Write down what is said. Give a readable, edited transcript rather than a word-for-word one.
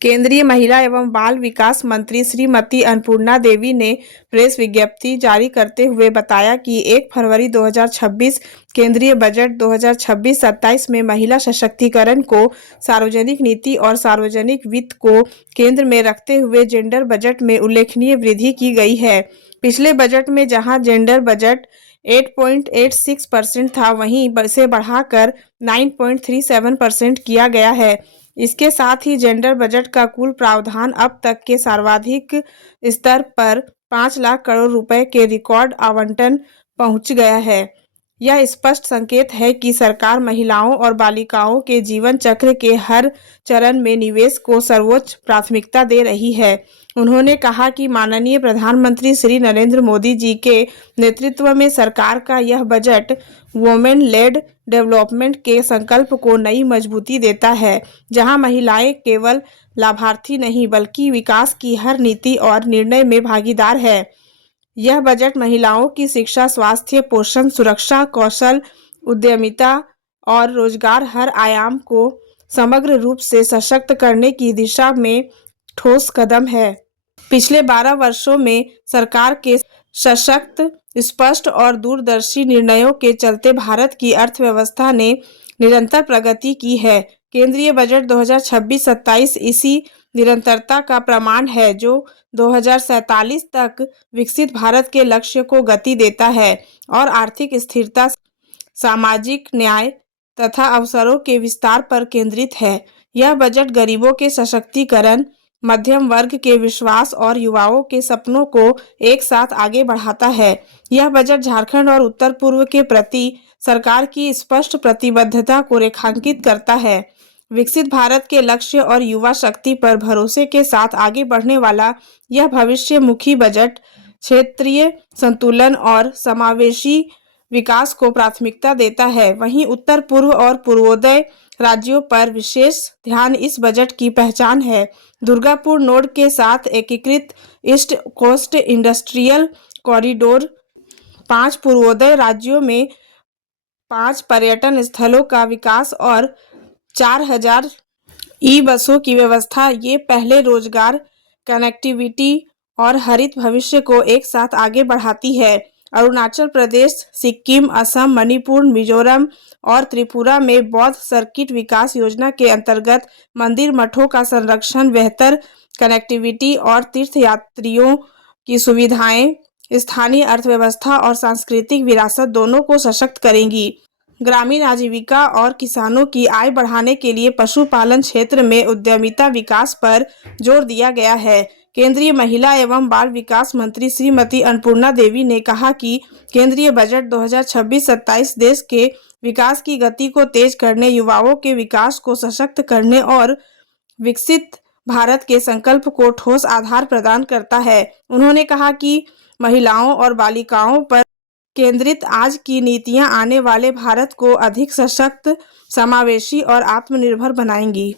केंद्रीय महिला एवं बाल विकास मंत्री श्रीमती अन्नपूर्णा देवी ने प्रेस विज्ञप्ति जारी करते हुए बताया कि 1 फरवरी 2026 केंद्रीय बजट 2026-27 में महिला सशक्तिकरण को सार्वजनिक नीति और सार्वजनिक वित्त को केंद्र में रखते हुए जेंडर बजट में उल्लेखनीय वृद्धि की गई है। पिछले बजट में जहां जेंडर बजट 8.86% था, वहीं इसे बढ़ाकर 9.37% किया गया है। इसके साथ ही जेंडर बजट का कुल प्रावधान अब तक के सर्वाधिक स्तर पर 5 लाख करोड़ रुपए के रिकॉर्ड आवंटन पहुंच गया है। यह स्पष्ट संकेत है कि सरकार महिलाओं और बालिकाओं के जीवन चक्र के हर चरण में निवेश को सर्वोच्च प्राथमिकता दे रही है। उन्होंने कहा कि माननीय प्रधानमंत्री श्री नरेंद्र मोदी जी के नेतृत्व में सरकार का यह बजट वुमेन लेड डेवलपमेंट के संकल्प को नई मजबूती देता है, जहां महिलाएं केवल लाभार्थी नहीं बल्कि विकास की हर नीति और निर्णय में भागीदार है। यह बजट महिलाओं की शिक्षा, स्वास्थ्य, पोषण, सुरक्षा, कौशल, उद्यमिता और रोजगार हर आयाम को समग्र रूप से सशक्त करने की दिशा में ठोस कदम है। पिछले 12 वर्षों में सरकार के सशक्त, स्पष्ट और दूरदर्शी निर्णयों के चलते भारत की अर्थव्यवस्था ने निरंतर प्रगति की है। केंद्रीय बजट 2026-27 इसी निरंतरता का प्रमाण है, जो 2047 तक विकसित भारत के लक्ष्य को गति देता है और आर्थिक स्थिरता, सामाजिक न्याय तथा अवसरों के विस्तार पर केंद्रित है। यह बजट गरीबों के सशक्तिकरण, मध्यम वर्ग के विश्वास और युवाओं के सपनों को एक साथ आगे बढ़ाता है। यह बजट झारखंड और उत्तर पूर्व के प्रति सरकार की स्पष्ट प्रतिबद्धता को रेखांकित करता है। विकसित भारत के लक्ष्य और युवा शक्ति पर भरोसे के साथ आगे बढ़ने वाला यह भविष्यमुखी बजट क्षेत्रीय संतुलन और समावेशी विकास को प्राथमिकता देता है। वहीं उत्तर पूर्व और पूर्वोदय राज्यों पर विशेष ध्यान इस बजट की पहचान है। दुर्गापुर नोड के साथ एकीकृत east coast industrial corridor, 5 Purvodaya राज्यों में 5 पर्यटन स्थलों का विकास और 4000 ई बसों की व्यवस्था, ये पहले रोजगार, कनेक्टिविटी और हरित भविष्य को एक साथ आगे बढ़ाती है। अरुणाचल प्रदेश, सिक्किम, असम, मणिपुर, मिजोरम और त्रिपुरा में बौद्ध सर्किट विकास योजना के अंतर्गत मंदिर मठों का संरक्षण, बेहतर कनेक्टिविटी और तीर्थयात्रियों की सुविधाएं स्थानीय अर्थव्यवस्था और सांस्कृतिक विरासत दोनों को सशक्त करेंगी। ग्रामीण आजीविका और किसानों की आय बढ़ाने के लिए पशुपालन क्षेत्र में उद्यमिता विकास पर जोर दिया गया है। केंद्रीय महिला एवं बाल विकास मंत्री श्रीमती अन्नपूर्णा देवी ने कहा कि केंद्रीय बजट 2026-27 देश के विकास की गति को तेज करने, युवाओं के विकास को सशक्त करने और विकसित भारत के संकल्प को ठोस आधार प्रदान करता है। उन्होंने कहा कि महिलाओं और बालिकाओं पर केंद्रित आज की नीतियां आने वाले भारत को अधिक सशक्त, समावेशी और आत्मनिर्भर बनाएंगी।